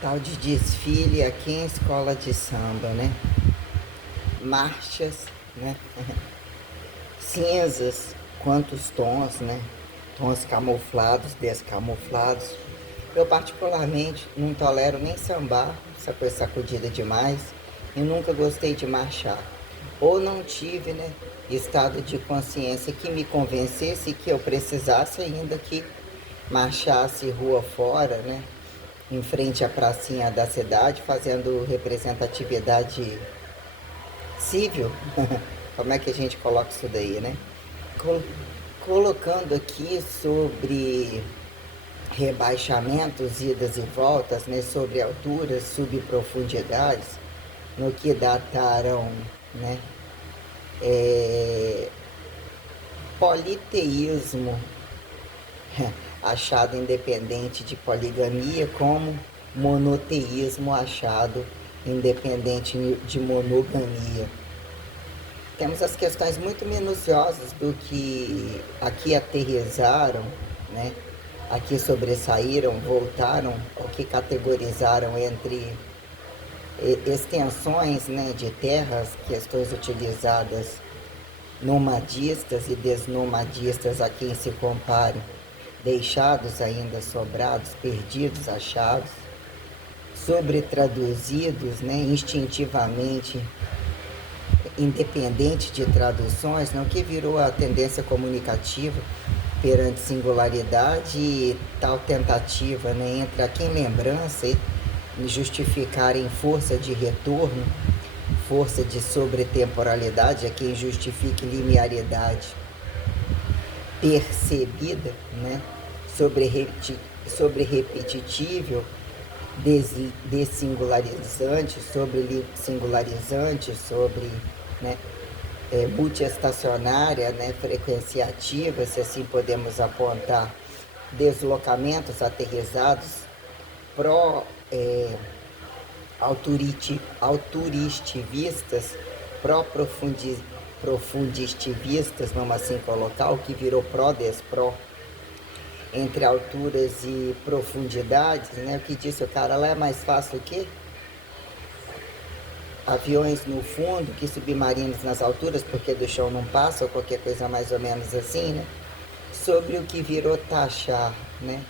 Tal de desfile aqui em escola de samba, né? Marchas, né? Cinzas, quantos tons, né? Tons camuflados, descamuflados. Eu particularmente não tolero nem sambar, essa coisa sacudida demais, e nunca gostei de marchar. Ou não tive, né, estado de consciência que me convencesse que eu precisasse ainda que marchasse rua fora, né? Em frente à pracinha da cidade, fazendo representatividade civil. Como é que a gente coloca isso daí, né? Colocando aqui sobre rebaixamentos, idas e voltas, né? Sobre alturas, subprofundidades, no que dataram, né? Politeísmo achado independente de poligamia, como monoteísmo achado independente de monogamia. Temos as questões muito minuciosas do que aqui aterrizaram, né? Aqui sobressaíram, voltaram, o que categorizaram entre extensões, né, de terras, questões utilizadas nomadistas e desnomadistas a quem se compare, deixados ainda sobrados, perdidos, achados, sobretraduzidos, né, instintivamente, independente de traduções, não, que virou a tendência comunicativa perante singularidade e tal tentativa, né, entre a quem lembrança e justificar em força de retorno, força de sobretemporalidade, a quem justifique linearidade percebida, né, sobre repetitível, dessingularizante, sobre singularizante, sobre, né, multiestacionária, né, frequenciativa, se assim podemos apontar, deslocamentos aterrizados, pró autoristivistas, profundistivistas, vamos assim colocar, o que virou pró-despró, entre alturas e profundidades, né? O que disse o cara lá é mais fácil o quê? Aviões no fundo, que submarinos nas alturas, porque do chão não passa, ou qualquer coisa mais ou menos assim, né? Sobre o que virou taxar, né?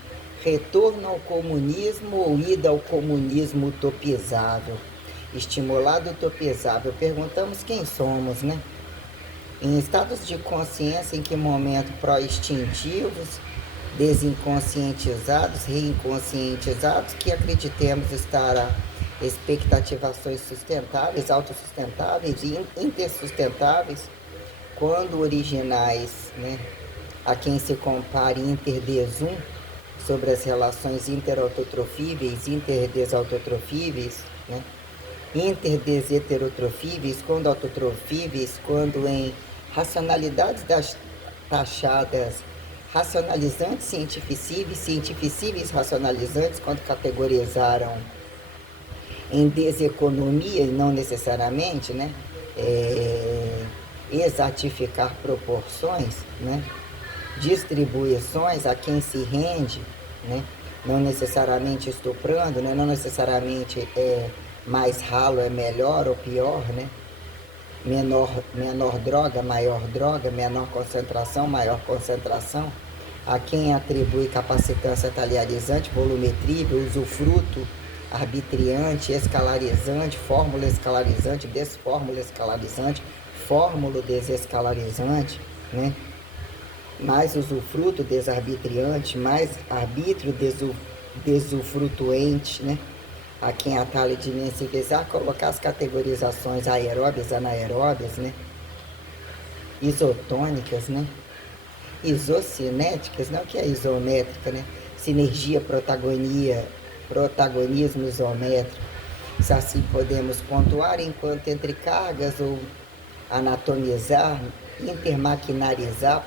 Retorno ao comunismo ou ida ao comunismo utopizável? Estimulado utopizável. Perguntamos quem somos, né? Em estados de consciência, em que momento pró-instintivos, desinconscientizados, reinconscientizados, que acreditemos estar a expectativações sustentáveis, autossustentáveis e intersustentáveis, quando originais, né, a quem se compare interdesum, sobre as relações interautotrofíveis, interdesautotrofíveis, né, interdeseterotrofíveis, quando autotrofíveis, quando em racionalidades das taxadas racionalizantes cientificíveis, cientificíveis racionalizantes, quando categorizaram em deseconomia e não necessariamente, né, exatificar proporções, né, distribuições a quem se rende, né, não necessariamente estuprando, né, não necessariamente mais ralo é melhor ou pior, né, menor droga, menor concentração, maior concentração, a quem atribui capacitância talharizante, volumetria, usufruto, arbitriante, escalarizante, fórmula escalarizante, desfórmula escalarizante, fórmula desescalarizante, né? Mais usufruto desarbitriante, mais arbítrio desufrutuente, né? A quem atalha de mensiquizar, colocar as categorizações aeróbias, anaeróbias, né? Isotônicas, né? Isocinéticas, não, que é isométrica, né? Sinergia, protagonismo isométrico. Se assim podemos pontuar, enquanto entre cargas ou anatomizar, intermaquinarizar,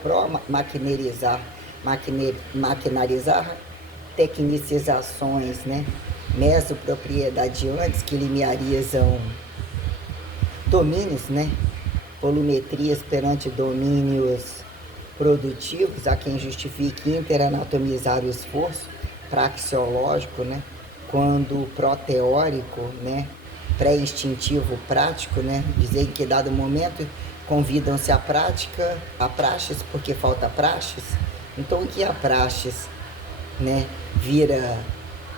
maquinarizar, tecnicizações, né? Mesopropriedadiantes que linearizam domínios, né? Volumetrias perante domínios produtivos, a quem justifique interanatomizar o esforço praxeológico, né? quando pró-teórico, né, pré-instintivo prático, né, dizer que dado momento convidam-se à prática, a praxes porque falta praxes. Então o que é a praxes, né, vira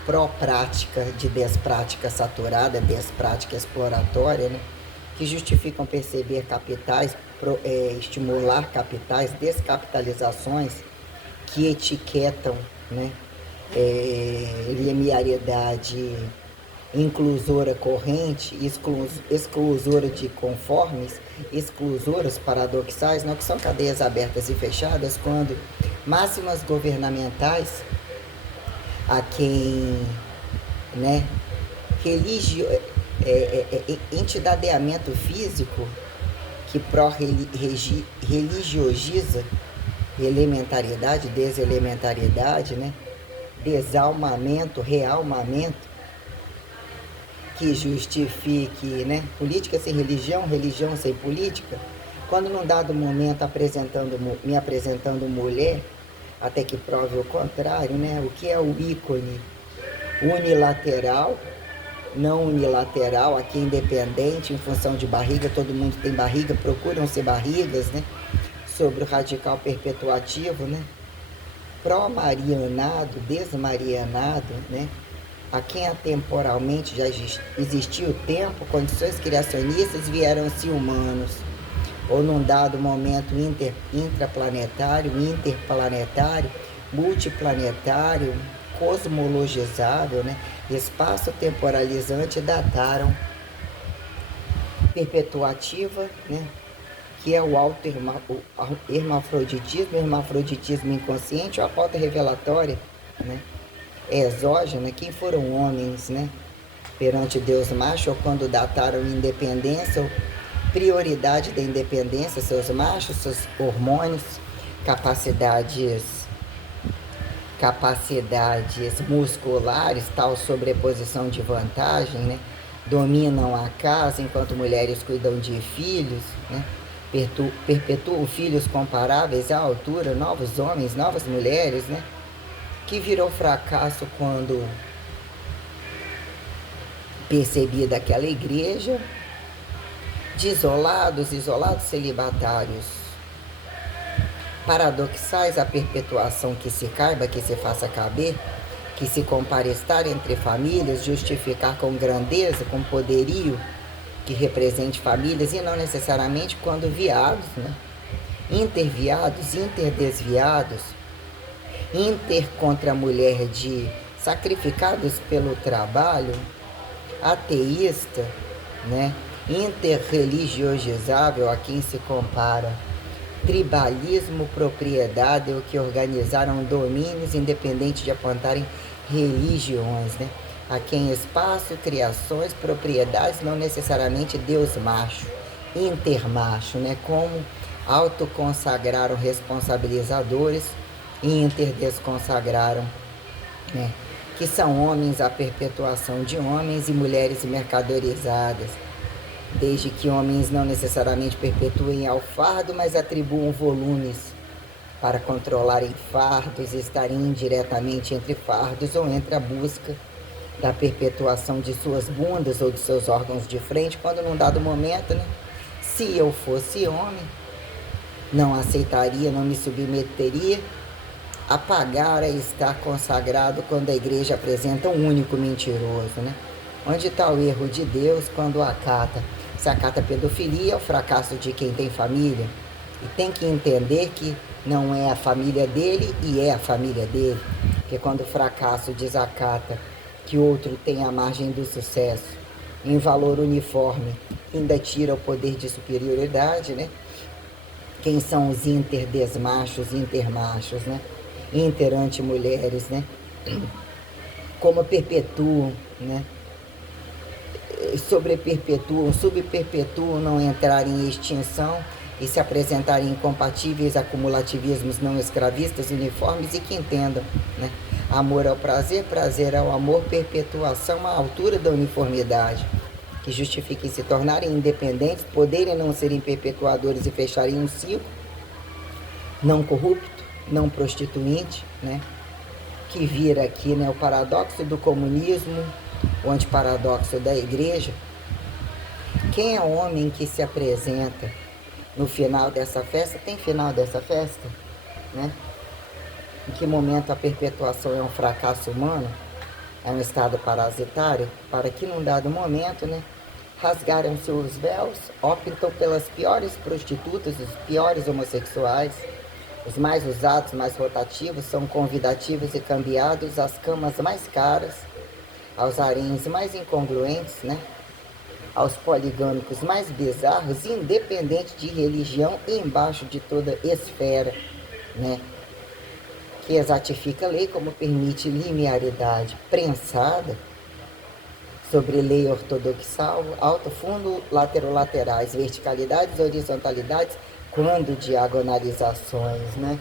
pró-prática de desprática saturada, desprática exploratória, né, que justificam perceber capitais, estimular capitais, descapitalizações que etiquetam, né, limiariedade inclusora corrente, exclusora de conformes, exclusoras paradoxais, não, que são cadeias abertas e fechadas, quando máximas governamentais a quem, né, entidadeamento físico que religiosiza elementariedade, deselementaridade, né, desalmamento, realmamento, que justifique, né, política sem religião, religião sem política, quando num dado momento me apresentando mulher, até que prove o contrário, né, o que é o ícone unilateral, não unilateral, aqui independente, em função de barriga, todo mundo tem barriga, procuram ser barrigas, né, sobre o radical perpetuativo, né, pró-marianado, desmarianado, né, a quem atemporalmente já existiu o tempo, condições criacionistas vieram-se humanos, ou num dado momento intraplanetário, interplanetário, multiplanetário, cosmologizável, né, espaço-temporalizante, dataram perpetuativa, né, que é o hermafroditismo inconsciente, ou a pauta revelatória, né, exógena, quem foram homens, né, perante Deus macho, ou quando dataram independência, ou prioridade da independência, seus machos, seus hormônios, capacidades musculares, tal sobreposição de vantagem, né, dominam a casa enquanto mulheres cuidam de filhos, né, perpetuam filhos comparáveis à altura, novos homens, novas mulheres, né, que virou fracasso quando percebida aquela igreja de isolados celibatários, paradoxais a perpetuação que se caiba, que se faça caber, que se compare estar entre famílias, justificar com grandeza, com poderio, que represente famílias, e não necessariamente quando viados, né? Interviados, interdesviados, inter contra a mulher de sacrificados pelo trabalho, ateísta, né? Interreligiosizável, a quem se compara tribalismo, propriedade, o que organizaram domínios independente de apontarem religiões, né? A quem espaço, criações, propriedades, não necessariamente Deus macho, intermacho, né? Como autoconsagraram responsabilizadores e interdesconsagraram, né, que são homens a perpetuação de homens e mulheres mercadorizadas, desde que homens não necessariamente perpetuem ao fardo, mas atribuam volumes para controlarem fardos e estarem indiretamente entre fardos ou entre a busca da perpetuação de suas bundas ou de seus órgãos de frente, quando num dado momento, né, se eu fosse homem, não aceitaria, não me submeteria a pagar a estar consagrado quando a igreja apresenta um único mentiroso, né? Onde está o erro de Deus quando acata? Se acata a pedofilia, é o fracasso de quem tem família. E tem que entender que não é a família dele e é a família dele. Porque quando o fracasso desacata que outro tem a margem do sucesso, em valor uniforme, ainda tira o poder de superioridade, né? Quem são os interdesmachos, intermachos, né? Interanti-mulheres, né? Como perpetuam, né? Sobreperpetuam, subperpetuam não entrar em extinção e se apresentarem incompatíveis acumulativismos não escravistas, uniformes, e que entendam, né? Amor ao prazer, prazer ao amor, perpetuação à altura da uniformidade, que justifiquem se tornarem independentes, poderem não serem perpetuadores e fecharem um ciclo não corrupto, não prostituinte, né? que vira aqui, né, o paradoxo do comunismo, o antiparadoxo da igreja. Quem é o homem que se apresenta no final dessa festa? Tem final dessa festa, né? Em que momento a perpetuação é um fracasso humano, é um estado parasitário, para que num dado momento, né, rasgaram seus véus, optam pelas piores prostitutas, os piores homossexuais, os mais usados, mais rotativos, são convidativos e cambiados às camas mais caras, aos haréns mais incongruentes, né? Aos poligâmicos mais bizarros, independente de religião e embaixo de toda esfera, né? Que exatifica a lei como permite linearidade prensada sobre lei ortodoxal, alto, fundo, laterolaterais, verticalidades, horizontalidades, quando diagonalizações, né?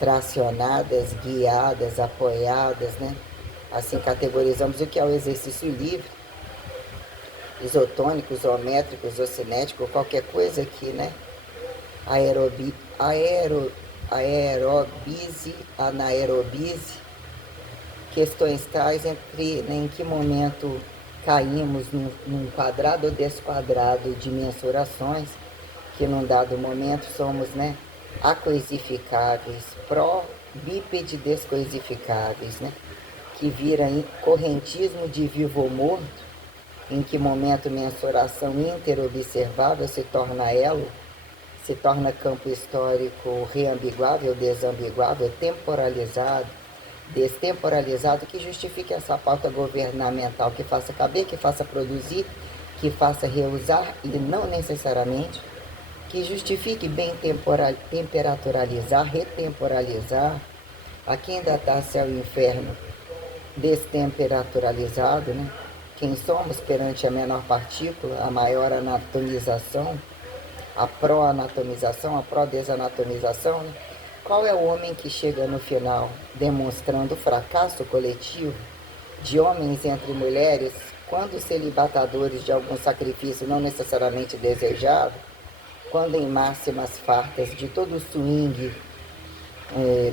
Tracionadas, guiadas, apoiadas, né? Assim categorizamos o que é o exercício livre, isotônico, isométrico, isocinético, qualquer coisa aqui, né? Aerobise, anaerobise, questões tais entre, né, em que momento caímos num quadrado ou desquadrado de mensurações, que num dado momento somos, né, acoisificáveis, pró-bípede descoisificáveis, né, que vira em correntismo de vivo ou morto, em que momento mensuração interobservável se torna elo, se torna campo histórico reambiguável, desambiguável, temporalizado, destemporalizado, que justifique essa pauta governamental, que faça caber, que faça produzir, que faça reusar e não necessariamente, que justifique bem temperaturalizar, retemporalizar, aqui ainda está céu e inferno destemperaturalizado, né? Quem somos perante a menor partícula, a maior anatomização, a pró-anatomização, a pró-desanatomização, né? Qual é o homem que chega no final demonstrando o fracasso coletivo de homens entre mulheres, quando celibatadores de algum sacrifício não necessariamente desejado, quando em máximas fartas de todo o swing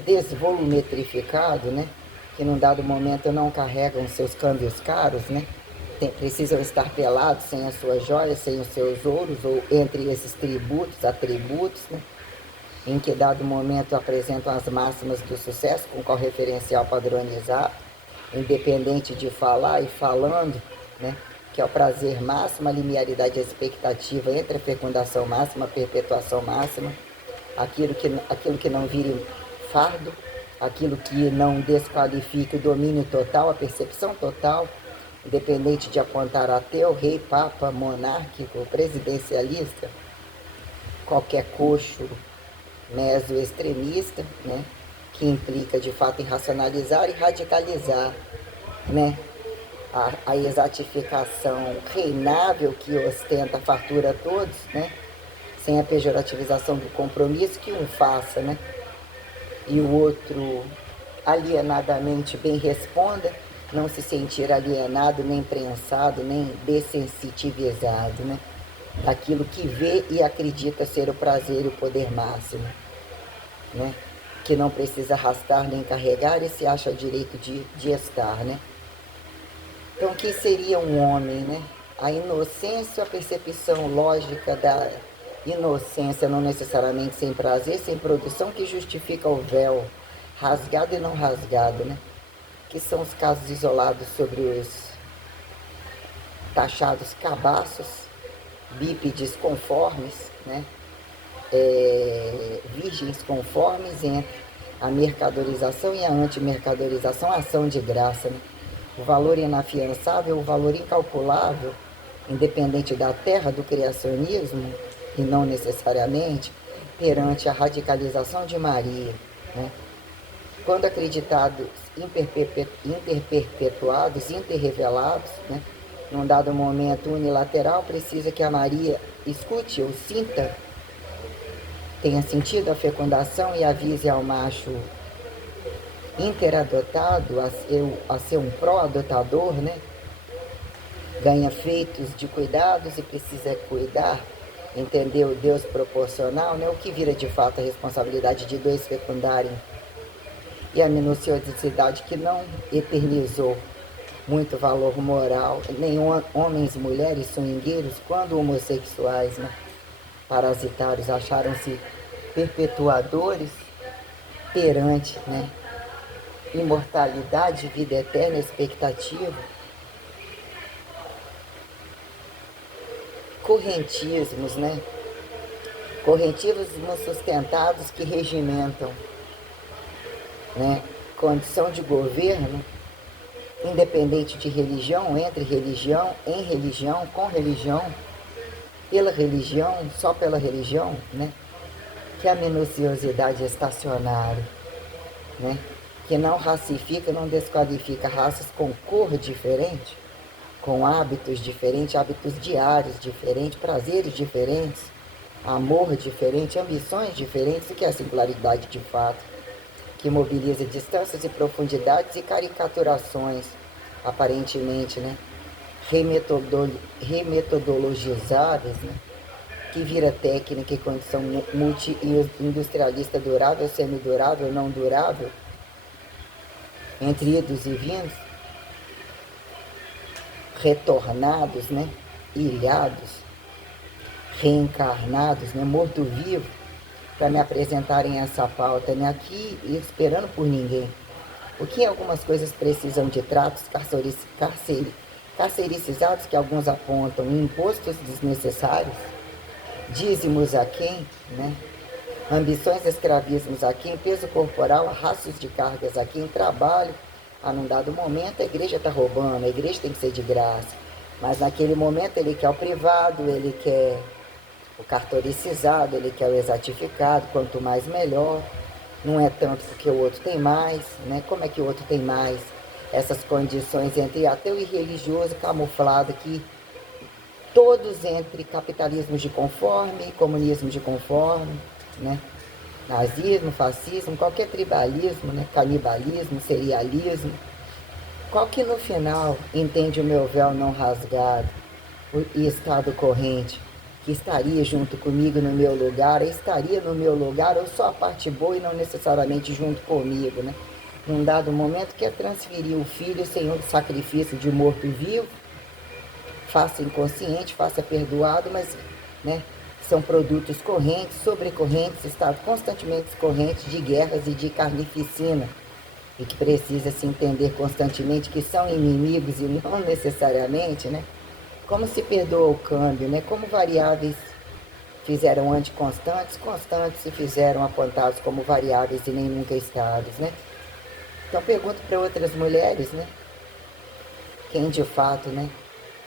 desvolumetrificado, né? Que num dado momento não carregam seus câmbios caros, né? Precisam estar pelados, sem as suas joias, sem os seus ouros, ou entre esses tributos, atributos, né? Em que dado momento apresentam as máximas do sucesso com qual referencial padronizado, independente de falar e falando, né? Que é o prazer máximo, a linearidade expectativa entre a fecundação máxima, a perpetuação máxima, aquilo que não vire fardo, aquilo que não desqualifique o domínio total, a percepção total, independente de apontar ateu, rei, papa, monárquico, presidencialista, qualquer coxo meso-extremista, né, que implica de fato em racionalizar e radicalizar, né, a exatificação reinável que ostenta a fartura a todos, né, sem a pejorativização do compromisso que um faça, né, e o outro alienadamente bem responda, não se sentir alienado, nem prensado, nem dessensitivizado, né? Daquilo que vê e acredita ser o prazer e o poder máximo, né? Que não precisa arrastar nem carregar e se acha direito de estar, né? Então, o que seria um homem, né? A inocência, a percepção lógica da inocência, não necessariamente sem prazer, sem produção, que justifica o véu rasgado e não rasgado, né? Que são os casos isolados sobre os taxados cabaços, bípedes conformes, né? Virgens conformes entre a mercadorização e a antimercadorização, a ação de graça, né? O valor inafiançável, o valor incalculável, independente da terra do criacionismo, e não necessariamente perante a radicalização de Maria, né? Quando acreditados, interperpetuados, interrevelados, né? Num dado momento unilateral, precisa que a Maria escute ou sinta, tenha sentido a fecundação e avise ao macho interadotado a ser um pró-adotador, né? Ganha feitos de cuidados e precisa cuidar, entender o Deus proporcional, né? O que vira de fato a responsabilidade de dois fecundarem e a minuciosidade que não eternizou muito valor moral, nem homens, mulheres, swingueiros, quando homossexuais, né, parasitários, acharam-se perpetuadores perante, né, imortalidade, vida eterna, expectativa, correntismos, né, correntismos sustentados que regimentam, né, condição de governo, independente de religião, entre religião, em religião, com religião, pela religião, só pela religião, né? Que a minuciosidade estacionária, né? Que não racifica, não desqualifica raças com cor diferente, com hábitos diferentes, hábitos diários diferentes, prazeres diferentes, amor diferente, ambições diferentes, o que é a singularidade de fato, que mobiliza distâncias e profundidades e caricaturações, aparentemente, né, remetodologizadas, né, que vira técnica e condição multi-industrialista durável, semidurável, não durável, entre idos e vindos, retornados, né, ilhados, reencarnados, né, morto-vivo, para me apresentarem essa pauta, né, aqui esperando por ninguém. O que algumas coisas precisam de tratos carcericizados que alguns apontam, impostos desnecessários, dízimos a quem, né? Ambições, escravismos a quem, peso corporal, arrastos de cargas a quem, trabalho. A num dado momento a igreja está roubando, a igreja tem que ser de graça. Mas naquele momento ele quer o privado, ele quer o cartoricizado, ele quer o exatificado, quanto mais melhor. Não é tanto porque o outro tem mais, né? Como é que o outro tem mais? Essas condições entre ateu e religioso camuflado aqui, todos entre capitalismo de conforme, comunismo de conforme, né? Nazismo, fascismo, qualquer tribalismo, né? Canibalismo, serialismo. Qual que no final entende o meu véu não rasgado e estado corrente? Que estaria junto comigo no meu lugar, estaria no meu lugar, ou só a parte boa e não necessariamente junto comigo, né? Num dado momento, quer transferir o filho sem o sacrifício de morto-vivo, faça inconsciente, faça perdoado, mas, né, são produtos correntes, sobrecorrentes, estado constantemente correntes de guerras e de carnificina, e que precisa se entender constantemente que são inimigos e não necessariamente, né? Como se perdoa o câmbio, né? Como variáveis fizeram anticonstantes, constantes se fizeram apontados como variáveis e nem nunca estados, né? Então pergunto para outras mulheres, né? Quem de fato, né,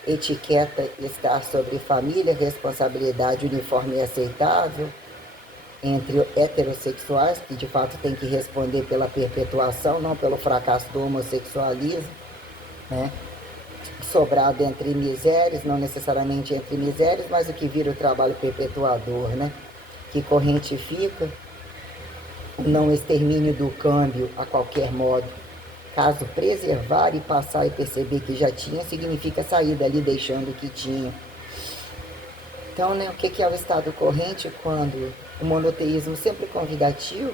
etiqueta estar sobre família, responsabilidade uniforme e aceitável entre heterossexuais, que de fato tem que responder pela perpetuação, não pelo fracasso do homossexualismo, né? Sobrado entre misérias, não necessariamente entre misérias, mas o que vira o trabalho perpetuador, né? Que correntifica o não extermínio do câmbio a qualquer modo. Caso preservar e passar e perceber que já tinha, significa sair dali deixando o que tinha. Então, né, o que é o estado corrente quando o monoteísmo sempre convidativo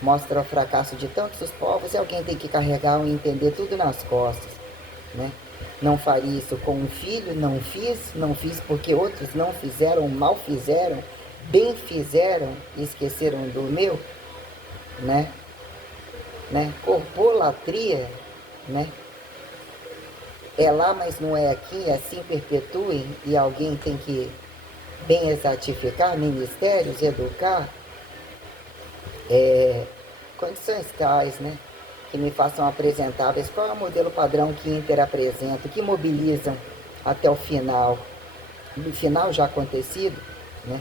mostra o fracasso de tantos os povos e alguém tem que carregar e entender tudo nas costas, né? Não faria isso com um filho, não fiz porque outros não fizeram, mal fizeram, bem fizeram e esqueceram do meu, né? Corpolatria, né? É lá, mas não é aqui, assim perpetuem e alguém tem que bem exatificar, ministérios, educar, condições tais, né? Que me façam apresentáveis. Qual é o modelo padrão que Inter apresenta, que mobilizam até o final, no final já acontecido, né?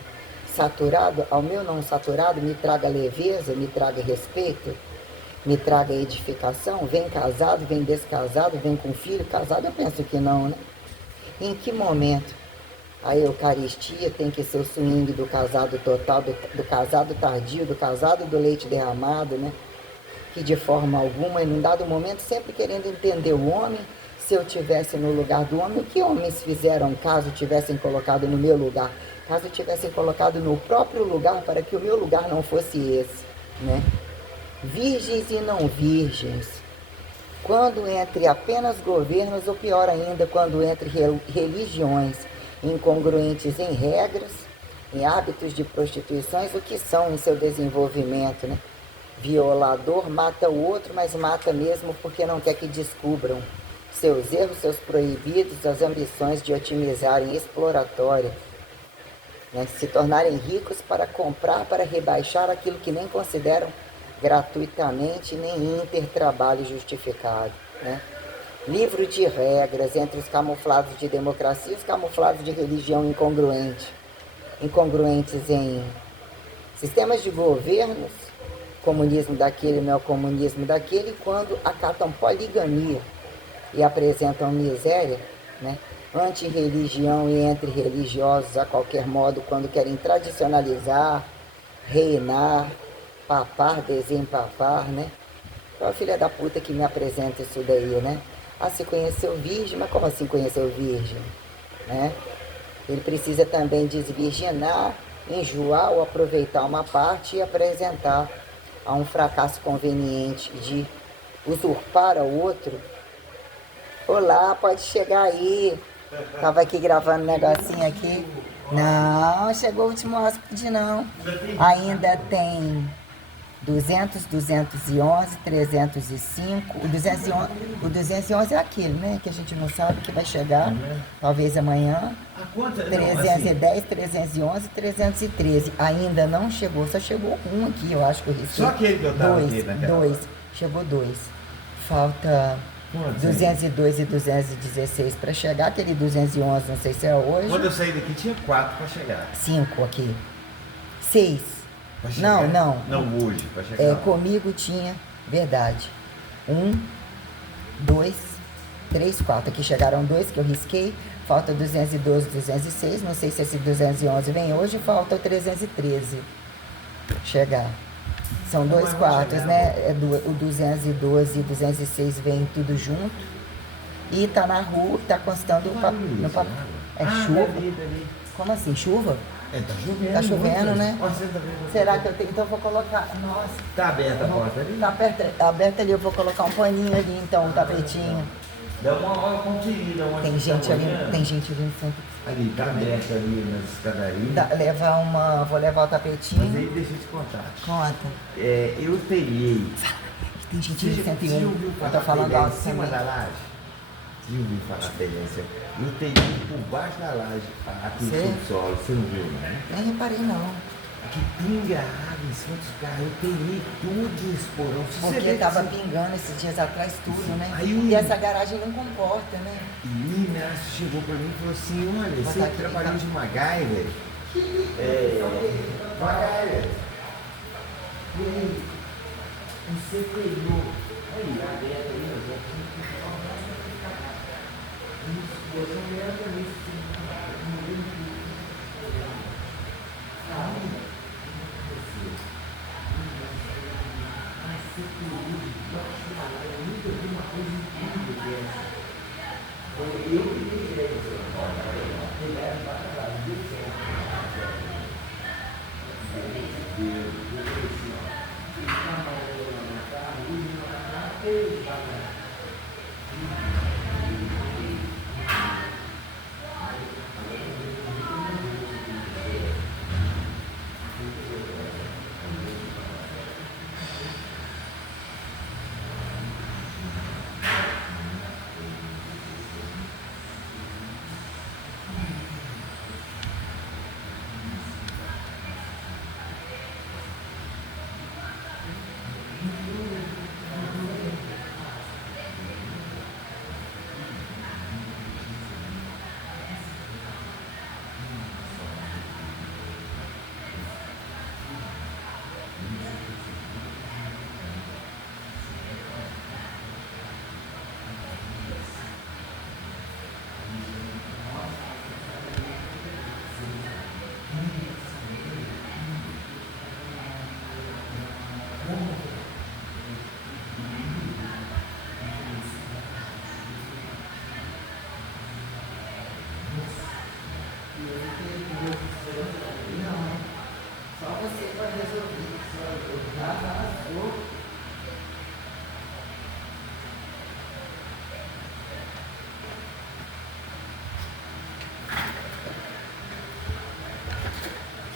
Saturado, ao meu não saturado, me traga leveza, me traga respeito, me traga edificação, vem casado, vem descasado, vem com filho, casado eu penso que não, né? Em que momento a Eucaristia tem que ser o swing do casado total, do casado tardio, do casado do leite derramado, né? Que de forma alguma, em um dado momento, sempre querendo entender o homem, se eu tivesse no lugar do homem, o que homens fizeram caso tivessem colocado no meu lugar, caso tivessem colocado no próprio lugar para que o meu lugar não fosse esse, né? virgens e não virgens, quando entre apenas governos, ou pior ainda, quando entre religiões incongruentes em regras, em hábitos de prostituições, o que são em seu desenvolvimento, né? Violador mata o outro, mas mata mesmo porque não quer que descubram seus erros, seus proibidos, as ambições de otimizarem exploratória, né? Se tornarem ricos para comprar, para rebaixar aquilo que nem consideram gratuitamente, nem intertrabalho justificado, né? Livro de regras entre os camuflados de democracia e os camuflados de religião incongruente. Incongruentes em sistemas de governos, comunismo daquele, neocomunismo daquele, quando acatam poligamia e apresentam miséria, né? Anti-religião e entre religiosos a qualquer modo, quando querem tradicionalizar, reinar, papar, desempapar, né? Qual a filha da puta que me apresenta isso daí, né? Ah, se conheceu virgem, mas como assim conheceu virgem? Né? Ele precisa também desvirginar, enjoar ou aproveitar uma parte e apresentar a um fracasso conveniente de usurpar ao outro. Olá, pode chegar aí. Tava aqui gravando um negocinho aqui. Não, chegou o último hóspede não. Ainda tem 200, 211, 305. O 211 é aquele, né? Que a gente não sabe que vai chegar. Talvez amanhã. 310, 311, 313. Ainda não chegou. Só chegou um aqui, eu acho que eu risquei. Só aquele que eu tava aqui naquela. Dois. Chegou dois. Falta 202 e 216 para chegar. Aquele 211, não sei se é hoje. Quando eu saí daqui tinha 4 para chegar. 5 aqui. 6. Não. Não, hoje, para chegar. É, comigo tinha, verdade. 1, 2, 3, 4. Aqui chegaram 2 que eu risquei. Falta 212, 206. Não sei se esse 211 vem hoje. Falta o 313 chegar. São 2 quartos, né? O 212 e 206 vem tudo junto. E tá na rua, tá constando no papel. É chuva? Como assim, chuva? É, tá chovendo. Tá chovendo, né? Nossa, tá vendo? Será que eu tenho? Então eu vou colocar. Nossa. Tá aberta a porta ali? Tá aberta ali, eu vou colocar um paninho ali, então, um tapetinho. Dá uma conferida. Tem gente ali no centro. Ali, tá aberto ali nas escadarias. Vou levar o tapetinho. Mas aí deixa eu te contar. Conta. Eu telhei. Tem gente no 101. Você ouviu Eu tô falar falando telhei em alto cima também. da laje? Você ouviu falar telhei? Eu telhei por baixo da laje, aqui no subsolo. Você não viu, né? Nem reparei, não. Que pinga água em cima dos carros. Eu telhei tudo esse porão. Porque tava pingando esses dias atrás tudo, né? Aí, e essa garagem não comporta, né? E o Inácio chegou pra mim e falou assim, olha, Botar você aqui, trabalhou tá? de MacGyver? MacGyver. E aí, você pegou. Aí, aberto aí, eu já tinha que falar. Você não era pra mim,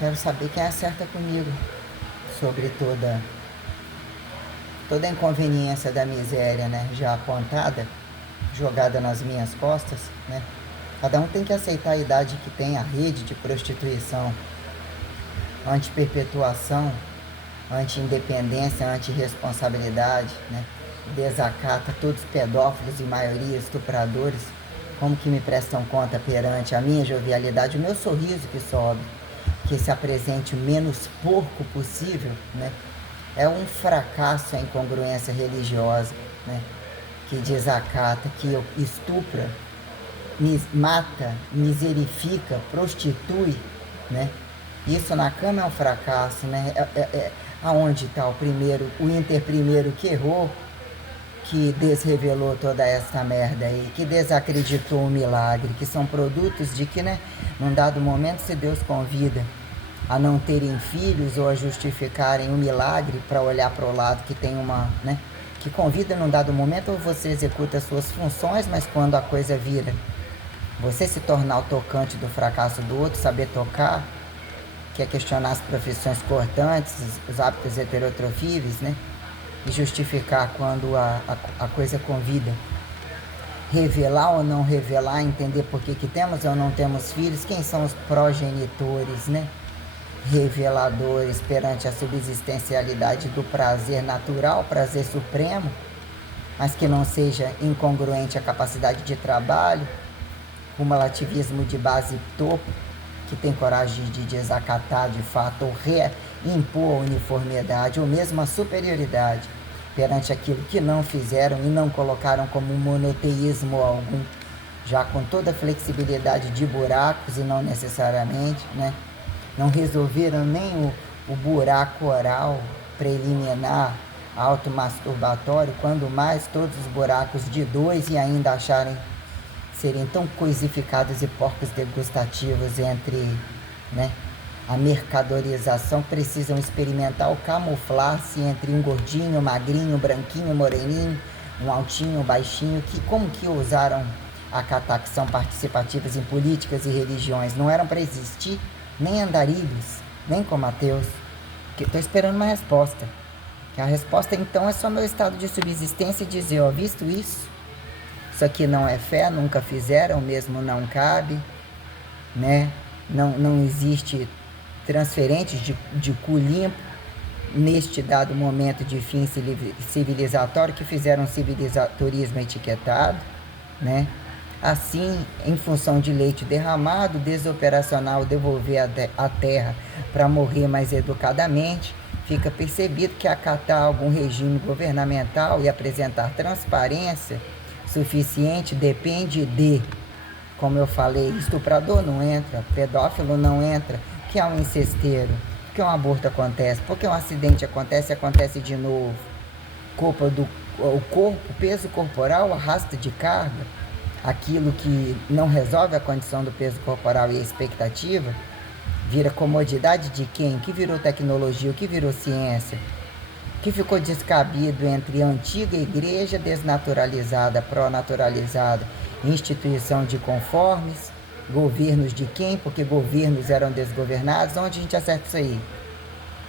Quero saber quem acerta comigo sobre toda a inconveniência da miséria, né? Já apontada, jogada nas minhas costas, né? Cada um tem que aceitar a idade que tem, a rede de prostituição, anti-perpetuação, anti-independência, anti-responsabilidade, né? Desacata todos pedófilos e maioria estupradores, como que me prestam conta perante a minha jovialidade, o meu sorriso que sobe, que se apresente o menos porco possível, né? É um fracasso a incongruência religiosa, né? Que desacata, que estupra, mata, miserifica, prostitui, né? Isso na cama é um fracasso, né? Aonde está o Inter primeiro que errou, que desrevelou toda essa merda aí, que desacreditou o milagre, que são produtos de que, né, num dado momento, se Deus convida a não terem filhos ou a justificarem o milagre para olhar para o lado que tem uma, né, que convida num dado momento, você executa as suas funções, mas quando a coisa vira, você se tornar o tocante do fracasso do outro, saber tocar, que é questionar as profissões cortantes, os hábitos heterotrofíveis, né? E justificar quando a coisa convida. Revelar ou não revelar, entender por que temos ou não temos filhos, quem são os progenitores, né? Reveladores perante a subsistencialidade do prazer natural, prazer supremo, mas que não seja incongruente à capacidade de trabalho, cumulativismo de base topo, que tem coragem de desacatar de fato ou reimpor a uniformidade ou mesmo a superioridade perante aquilo que não fizeram e não colocaram como monoteísmo algum, já com toda a flexibilidade de buracos e não necessariamente, né? Não resolveram nem o buraco oral preliminar automasturbatório, quando mais todos os buracos de dois e ainda acharem serem tão coisificados e porcos degustativos entre, né, a mercadorização, precisam experimentar o camuflar-se entre um gordinho, magrinho, branquinho, moreninho, um altinho, baixinho, que como que ousaram acatar que são participativas em políticas e religiões? Não eram para existir nem andarilhos, nem como ateus. Estou esperando uma resposta. A resposta então é só meu estado de subsistência e dizer, ó, visto isso aqui não é fé, nunca fizeram, mesmo não cabe, né? Não existe transferentes de cu limpo neste dado momento de fim civilizatório que fizeram civilizatorismo etiquetado, né? Assim, em função de leite derramado, desoperacional devolver a terra para morrer mais educadamente, fica percebido que acatar algum regime governamental e apresentar transparência suficiente depende de, como eu falei, estuprador não entra, pedófilo não entra, que é um incesteiro, porque um aborto acontece, porque um acidente acontece de novo. O corpo, peso corporal arrasta de carga, aquilo que não resolve a condição do peso corporal e a expectativa, vira comodidade de quem? Que virou tecnologia, o que virou ciência? Que ficou descabido entre a antiga igreja desnaturalizada, pró-naturalizada, instituição de conformes, governos de quem? Porque governos eram desgovernados. Onde a gente acerta isso aí?